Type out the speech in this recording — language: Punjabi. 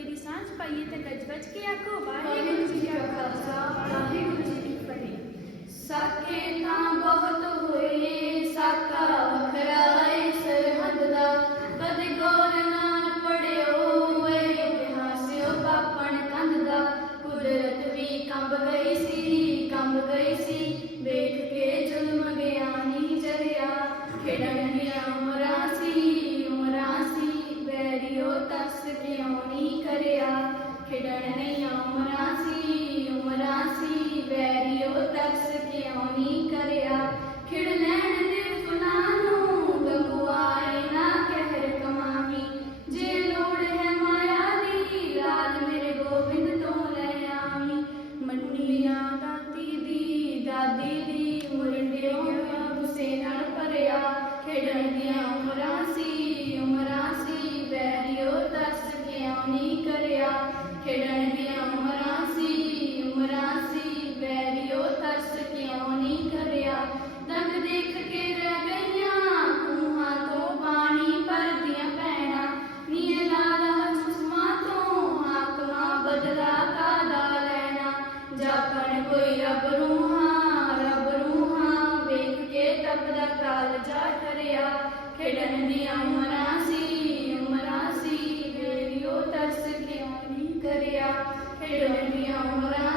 ਤੇਰੀ ਸਾਂਝ ਪਾਈਏ ਤੇ ਗੱਜ ਵੱਜ ਕੇ ਆਖੋ ਵਾਹਿਗੁਰੂ ਜੀ ਕਾ ਖਾਲਸਾ ਵਾਹਿਗੁਰੂ ਜੀ ਕੀ ਫਤਿਹ। ਸਾਕੇ ਤਾਂ ਬਹੁਤ ਹੋਏ ਸਾਕਾ ਵਖਰਾਏ ਸਰਹੰਦ ਦਾ। ਕਦੇ ਗੋਰ ਨਾਨ ਪੜਿਓ ਏ ਇਤਿਹਾਸਿਓ ਪਾਪਣ ਕੰਧ ਦਾ। ਕੁਦਰਤ ਵੀ ਕੰਬ ਗਈ ਸੀ ਕੰਬ ਗਈ ਸੀ। ਖਿੜਣ ਕਰਿਆ? ਖਿੜ ਲੈਣ ਦੇ ਲੋੜ ਹੈ ਮਾਇਆ ਦੀ ਰਾਜ ਮੇਰੇ ਤੋਂ ਲੈ ਆਵੀ। ਮੰਡੀਆਂ ਦਾਤੀ ਦੀ, ਦਾਦੀ ਦੀ ਮੁਰੰਡਿਓ ਦਾ ਨਾਲ ਭਰਿਆ। ਖੇਡਣ ਦੀਆਂ ਆਪਣ ਕੋਈ ਰੱਬ ਰੂਹਾਂ ਰੱਬ ਰੂਹਾਂ, ਵੇਖ ਕੇ ਤਪਦਾ ਕਾਲਜਾ ਠਰਿਆ। ਖੇਡਣ ਦੀਆਂ ਉਮਰਾਂ ਸੀ ਉਮਰਾਂ ਸੀ ਵੇਲਿਓ ਤਰਸ ਕਿਉਂ ਨਹੀਂ ਕਰਿਆ। ਖੇਡਣ ਦੀਆਂ ਉਮਰਾਂ